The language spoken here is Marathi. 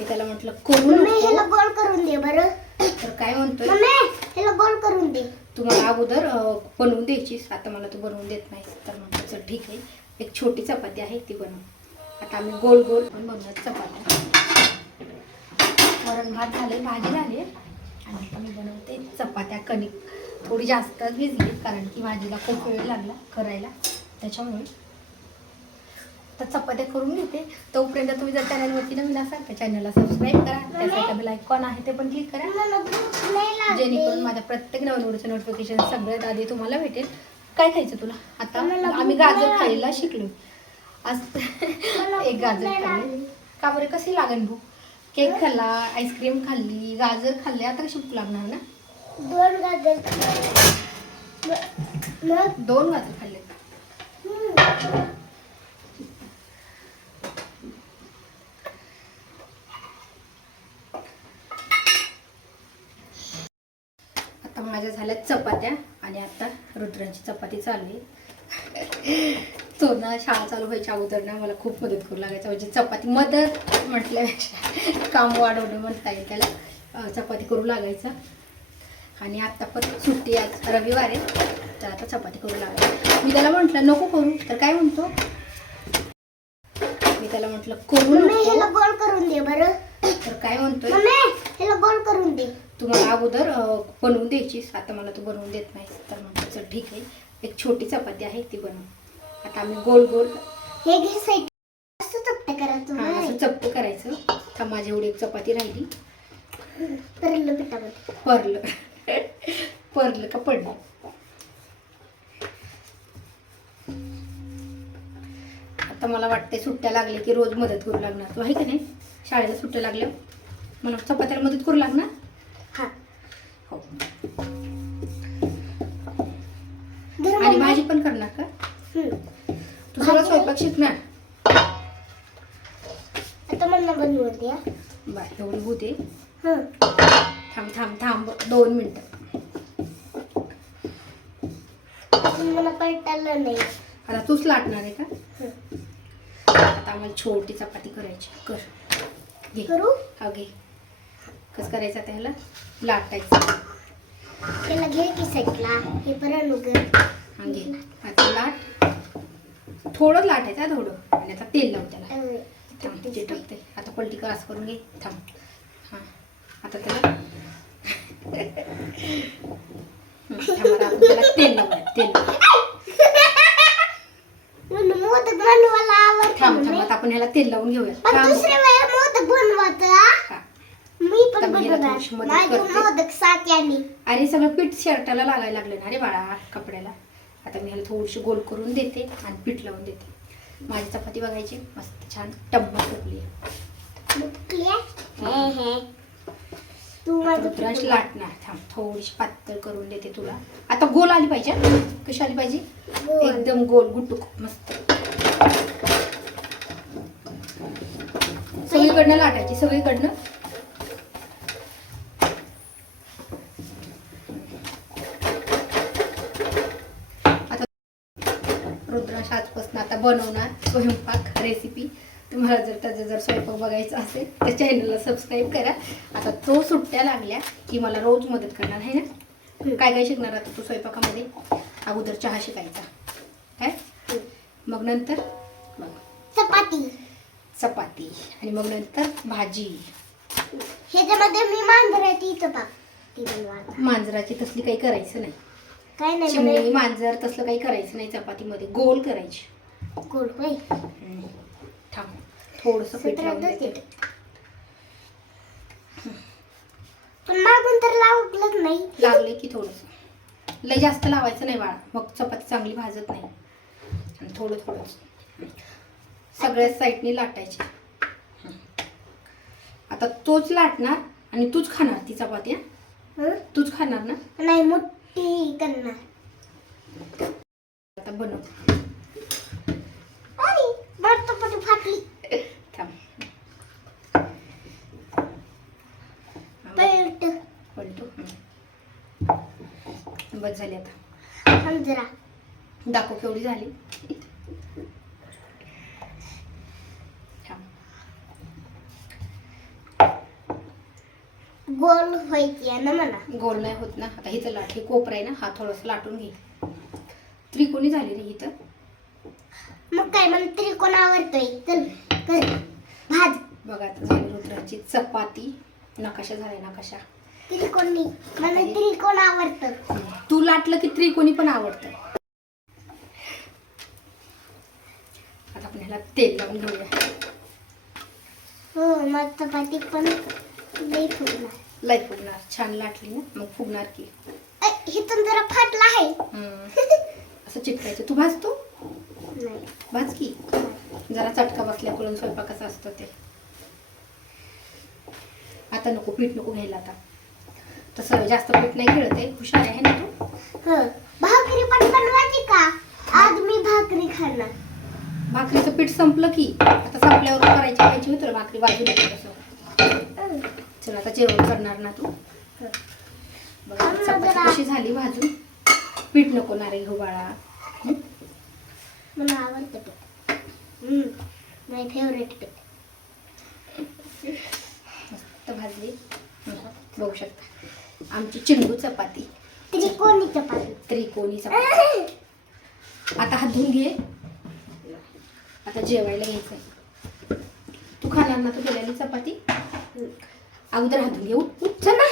मी त्याला म्हटलं करू नको. ह्याला गोल करून दे बरं. तर काय म्हणतोय, ह्याला गोल करून दे. तुम्हाला अगोदर बनवून द्यायचीस, आता मला तू बनवून देत नाहीस. तर म्हटलं चल ठीक आहे, एक छोटी चपाती आहे ती बनव. आता आम्ही गोल गोल पण बनवत चपात्या. वरण भात झाले, भाजी झाली आणि आता मी बनवते चपात्या. कणिक थोडी जास्तच भिजली कारण की भाजीला खूप वेळ लागला करायला, त्याच्यामुळे तर चपात्या करून घेते. तोपर्यंत तुम्ही जर चॅनलवरती नवीन असाल तर चॅनलला सबस्क्राईब करा, त्यासाठी बेल आयकॉन आहे ते पण क्लिक करा, जेणेकरून माझ्या प्रत्येक नवीन व्हिडिओचं नोटिफिकेशन सगळ्यात आधी तुम्हाला भेटेल. काय खायचं तुला? आता आम्ही गाजर खायला शिकलो आज. एक गाजर खाल्ले. का बरं? कशी लागेल भूक? केक खाल्ला, आईस्क्रीम खाल्ली, गाजर खाल्ले, आता कशी भूक लागणार ना? 2 गाजर दोन गाजर खाल्ले. आता माझ्या झाल्या चपात्या आणि आता रुद्रांची चपाती चालू आहे. तो ना शाळा चालू व्हायच्या अगोदर ना मला खूप मदत करू लागायचं. म्हणजे चपाती मदत म्हटल्यापेक्षा काम वाढवणं म्हणता येईल त्याला. चपाती करू लागायचं. आणि आता पण सुट्टी, आज रविवार आहे, तर आता चपाती करू लागायचं. मी त्याला म्हटलं नको करू, तर काय म्हणतो, मी त्याला म्हटलं करू नको. ह्याला गोल करून दे बरं. तर काय म्हणतोय, ह्याला गोल करून दे. तुम्हाला अगोदर बनवून द्यायचीस, आता मला तू बनवून देत नाहीस. तर म्हटलं चल ठीक आहे, एक छोटी चपाती आहे ती बनव. आता आम्ही गोल गोल हे घे साईड. असं चपटे करायचं. असं चपट करायचं. तर माझी एवढी एक चपाती राहिली. परलं पिठामध्ये. परलं परलं का पडलं? आता मला वाटते सुट्ट्या लागल्या की रोज मदत करू लागणार. तू आहे का नाही? शाळेला सुट्ट्या लागल्या मला चपात्याला मदत करू लागणार. हा हो. आणि भाजी पण करणार का? तू सगळं स्वयंपाक शिकणार? आता मला बनवून द्या. बाय एवढी होते. थांब थांब थांब 2 मिनिटं. मला पलटायला नाही. आता तूच लाटणार आहे का? आता आम्हाला छोटी चपाती करायची. कर घे. करू? हा घे. कसं करायचं आता ह्याला? लाटायचं. त्याला घे की साईडला. हे परत उघड. हा घे. आता लाट. थोडं लाटायचं आहे, थोडं. आणि आता तेल लाव त्याला. थांब ते टाकते. आता पलटी कर, असं करून घे. थांब. हां आता त्याला आपण त्याला तेल लावूया. तेल मोदक बनवायला आवडतं. थांब थांब. आता आपण ह्याला तेल लावून घेऊया. पण थांब. दुसऱ्या वेळेला मोदक बनवायचं. हा. मी पण तर मी ह्याला बनवणार. थोडीशी मदत माझे करते. मोदक सात्याने. अरे सगळं पीठ शर्टाला लागायला लागलं ना रे बाळा, कपड्याला. आता मी ह्याला थोडीशी गोल करून देते आणि पीठ लावून देते. माझी चपाती बघायची, मस्त छान टम्मा फुगली. तू माझं रुद्रांश लाटणार. थांब थोडीशी पातळ करून देते तुला. आता गोल आली पाहिजे. कशी आली पाहिजे? एकदम गोल गुटुक मस्त. सगळीकडनं लाटायची, सगळीकडनं. आता रुद्रांश आजपासून आता बनवणार स्वयंपाक रेसिपी. तुम्हाला जर त्याचा जर स्वयंपाक बघायचा असेल तर चॅनलला सबस्क्राईब करा. आता तो सुट्ट्या लागल्या की मला रोज मदत करणार आहे ना. काय काय शिकणार आता तू स्वयंपाकामध्ये? अगोदर चहा शिकायचा काय, मग नंतर चपाती चपाती आणि मग नंतर भाजी. ह्याच्यामध्ये मी मांजराची चपाती बनवणार. मांजराची तसली काही करायचं नाही. काय नाही चिमणी मांजर तसलं काही करायचं नाही. चपातीमध्ये गोल करायची. गोल होय. थांब थोडंसं पीठ लावून देते. पण मागून तर लावलंच नाही. लागले की थोडंसं. लय जास्त लावायचं नाही बाळा, मग चपाती चांगली भाजत नाही. आणि थोडं थोडं सगळ्याच साईडनी लाटायची. आता तोच लाटणार आणि तूच खाणार ती चपाती. तूच खाणार ना? नाही, मोठी करणार. आता बनव. चपाती फाटली. थांब. पलटू. बस झाली आता. जरा दाखव केवढी झाली. गोल व्हायची आहे ना मला. गोल नाही होत ना. आता हिचं लाट, हे कोपरा आहे ना, हा थोडंसं लाटून घे. त्रिकोणी झाली रे हिथं. मग काय मला त्रिकोण आवडतोय. चल कर भाज. बघा आता झाली रुद्राची चपाती. नकाशा झालाय नकाशा. त्रिकोणी मला त्रिकोण आवडतं. तू लाटलं की त्रिकोणी पण आवडतं. आता आपण ह्याला तेल लावून घेऊया. हो मग चपाती पण लई फुगणार. लय फुगणार. छान लाटली ना मग फुगणार की. इथून जरा फाटला आहे. असं चिटकायचं. तू भाजतो नाही. भाज की. जरा चटका बसल्या करून स्वयंपाक कसा असतो ते. आता नको, पीठ नको घ्यायला आता. तसं जास्त पीठ नाही खेळत आहे. हुशार आहे ना तू. हो भाकरी पण बनवायची का? आज मी भाकरी खाणार. भाकरीचं पीठ संपलं की. आता संपल्यावर करायची खायची होतं भाकरी बाजूला तसं. चल आता जेवण करणार ना तू. बघा चपाती कशी झाली भाजून. पीठ नको नारे घेऊ बाळा. मला आवडतं पीठ. माय फेवरेट पीठ. मस्त भाजली. बघू शकता आमची चिंगू चपाती. त्रिकोणी चपाती. त्रिकोणी चपाती. आता हात धुवून घे. आता जेवायला घ्यायचंय. तू खाणार ना तू केलेली चपाती. अगोदर हात धुवून घे. उठ चल ना.